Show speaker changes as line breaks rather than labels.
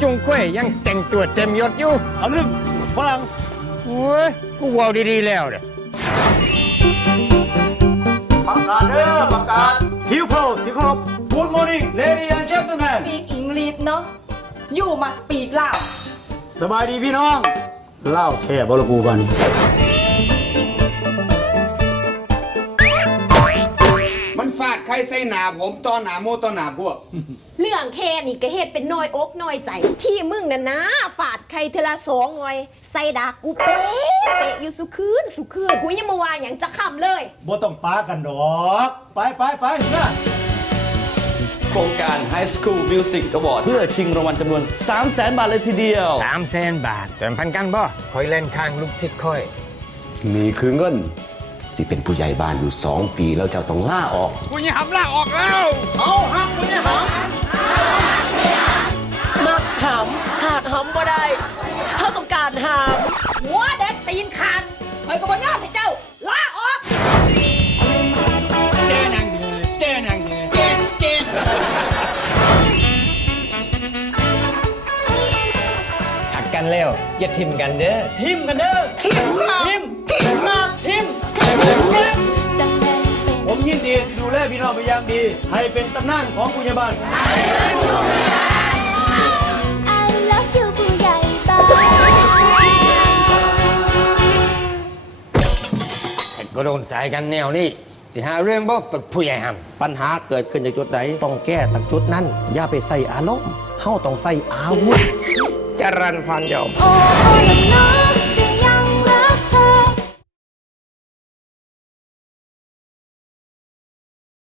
จุงกล้วยยังแต่งตัวเต็มยศอยู่
เอาเรื่องฝรั่ง
โอ้ยกูเว้าดีๆแล้วเด้อ
ประกาศเด้อประกาศฮิวโพที่เคารพ Good morning lady and gentlemen
ปีกอังกฤษเนาะอยู่มาสปีกลาว
สบายดีพี่น้อง เล่าแค่บรกูบัน
มันาดใครใส่หนาผมตอนหนาโมตอนหนาพวก
เรื่องแค่นี้ก็เหตุเป็นน้อยอกน้อยใจ ที่มึงน่ะนะฝาดใครเทอละสองงอย ใส่ดากกูเป๊ะเป๊ะอยู่สุคืนสุคืนกูยังมาว่าอย่างจะคำเลย
บ่ต้องป้ากันดอก ไปไปไปนะ
โครงการ High School Music Award เพื่อชิงรางวัลจำนวน 3 0 0 0 0 0บาทเลยทีเดียว
สามแสนบาทเติมพันกันบ่คอยเล่นข้างลูกศิษย์คอย
นี่คือเงิน สิเป็นผู้ใหญ่บ้านอยู่สองปีแล้วเจ้าต้องล่าออก
กูยังหำลากออกแล้ว
เอาฮักมึงเนี่ยหา
มักหำหากหำบ่ได้ ถ้าต้องการหาม
หัวเด็กตีนขาดคอยก็บ่ยอมให้เจ้าลาออก
เจ้นางเดือเจ้นางเดือ
เจนเจน
หักกันแล้ว อย่าทิมกันเด้อ
ทิมกันเด้อทิมทิมทิม
ดีดูแลพี่น้องเป็นอย่างดี ให้เป็นตำนานของผู้ใหญ่บ้าน
I love you ผู้ใหญ่บ้าน
ก็โดนสายกันแนวนี้สิหาเรื่องบ่ปึกผู้ใหญ่หำ
ปัญหาเกิดขึ้นจากจุดใดต้องแก้จากจุดนั้น อย่าไปใส่อารมณ์เฮาต้องใส่อาวุธจรันพันยอม
โอ้โอ้ละน้อ